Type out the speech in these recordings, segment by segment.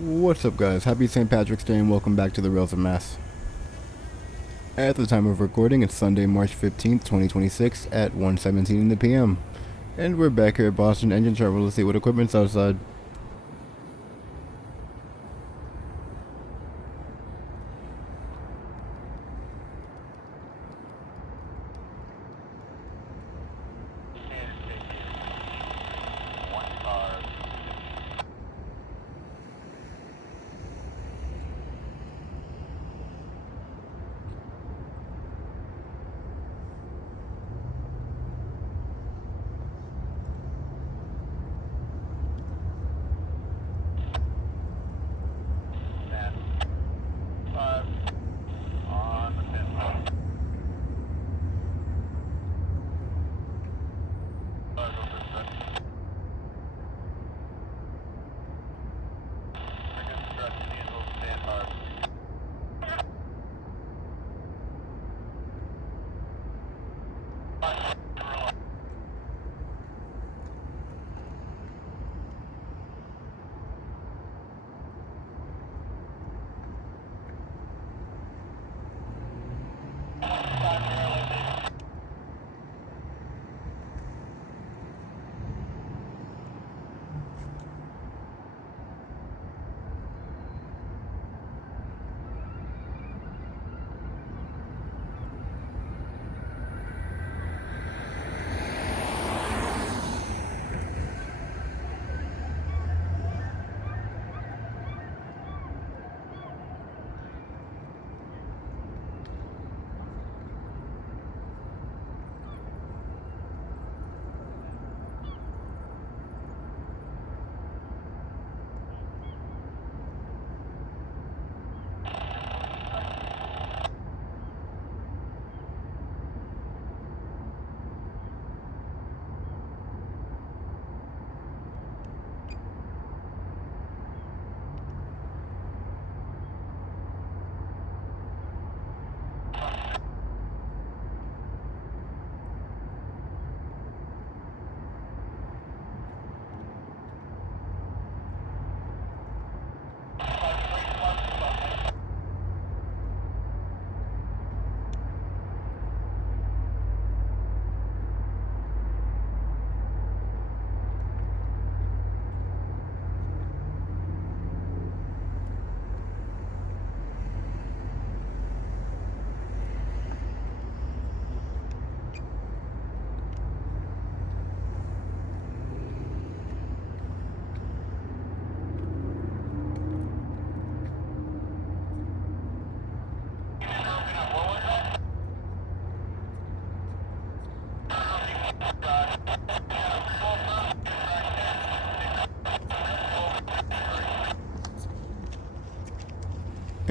What's up, guys? Happy St. Patrick's Day and welcome back to the Rails of Mass. At the time of recording, it's Sunday, March 15th, 2026 at 1:17 in the PM. And we're back here at Boston Engine Travel to see what equipment's outside.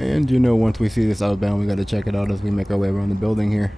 And once we see this outbound, we gotta check it out as we make our way around the building here.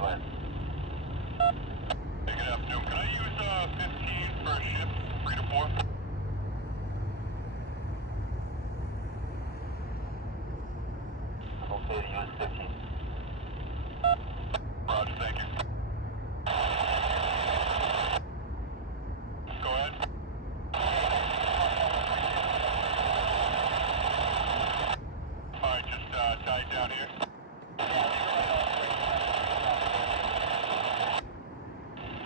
go ahead. Hey, good afternoon. Can I use 15 for shifts 3 to 4? Okay, to use 15. Roger, thank you. Go ahead. Alright, just tie it down here.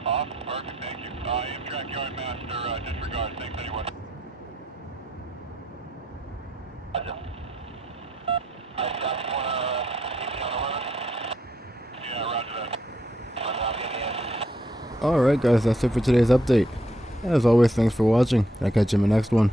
Off? Perfect, thank you. Amtrak Yard Master, disregard. Thanks anyway. Roger. I got you wanna keep me on the run? Yeah, roger that. I'm in the end. Alright guys, that's it for today's update. As always, thanks for watching. I'll catch you in the next one.